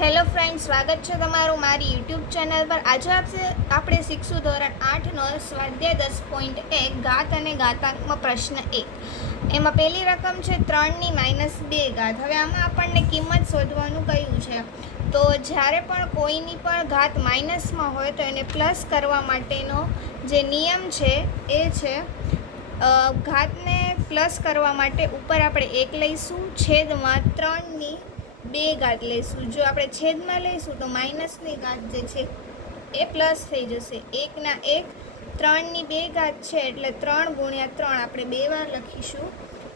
Hello friend, સ્વાગત છે તમારું મારી યુટ્યુબ ચેનલ પર। આજે આપણે શીખશું ધોરણ 8નો સ્વાધ્યાય 10.1 ઘાત અને ઘાતાંકમાં પ્રશ્ન 1। એમાં પહેલી રકમ છે 3 ની -2 ઘાત। હવે આમાં આપણને કિંમત શોધવાનું કહ્યું છે। તો જ્યારે પણ કોઈની પણ ઘાત માઇનસમાં હોય તો એને પ્લસ કરવા માટેનો જે નિયમ છે એ છે ઘાતને પ્લસ કરવા માટે ઉપર આપણે 1 લઈશું, છેદમાં 3 ની 2 ઘાત લઈશું। જો આપણે છેદમાં લઈશું તો માઇનસની ઘાત જે છે એ પ્લસ થઈ જશે। 1 ના 1, 3 ની 2 ઘાત છે એટલે 3 ગુણ્યા 3 આપણે 2 વાર લખીશું,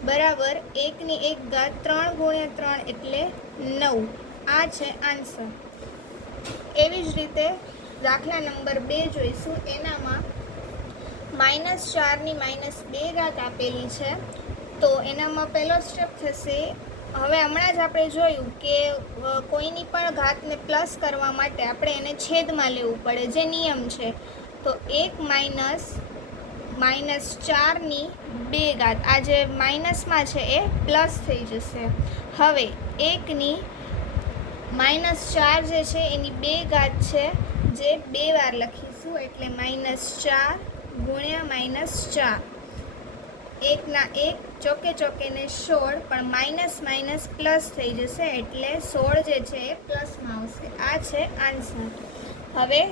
બરાબર 1 ની 1 ઘાત 3 ગુણ્યા 3 એટલે 9। આ છે આન્સર। એવી જ રીતે દાખલા નંબર 2 જોઈશું। એનામાં -4 ની -2 ઘાત આપેલી છે। તો એનામાં પહેલો સ્ટેપ થશે, હવે હમણાં જ આપણે જોયું કે કોઈની પણ ઘાતને પ્લસ કરવા માટે આપણે એને છેદમાં લેવું પડે, જે નિયમ છે। તો 1 -4 ની 2 ઘાત, આ જે માઇનસમાં છે એ પ્લસ થઈ જશે। હવે 1 ની -4 જે છે એની 2 ઘાત છે, જે 2 વાર લખીશું એટલે -4 ગુણ્યા -4। 1 ના 1, ચોકે ચોકે ને 16, પણ માઇનસ માઇનસ પ્લસ થઈ જશે એટલે 16 જે છે એ પ્લસમાં આવશે। આ છે આન્સર। હવે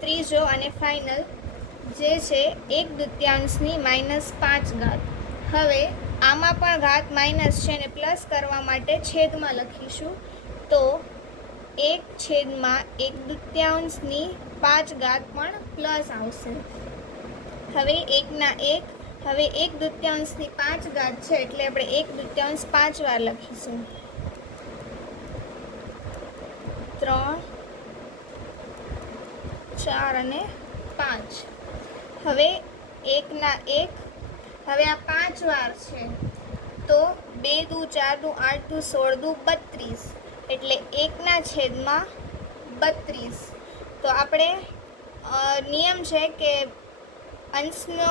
ત્રીજો અને ફાઇનલ જે છે 1/2 ની -5 ઘાત। હવે આમાં પણ ઘાત માઇનસ છે ને પ્લસ કરવા માટે છેદમાં લખીશું, તો 1/1/2 ની 5 ઘાત પણ પ્લસ આવશે। હવે 1 ના 1, હવે 1/2 ની 5 ઘાત છે એટલે આપણે 1/2 5 વાર લખીશું, 3, 4 અને 5। હવે 1 ના 1, હવે આ 5 વાર છે તો 2 દુ 4 દુ 8 દુ 16 દુ 32, એટલે 1 ના છેદમાં 32। તો આપણે નિયમ છે કે અંશનો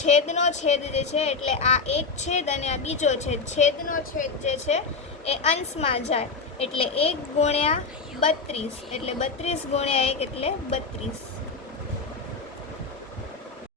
છેદનો છેદ જે છે એટલે આ એક છેદ અને આ બીજો છેદ, છેદનો છેદ જે છે એ અંશમાં જાય એટલે 1 ગુણ્યા 32, એટલે 32 ગુણ્યા 1 એટલે 32।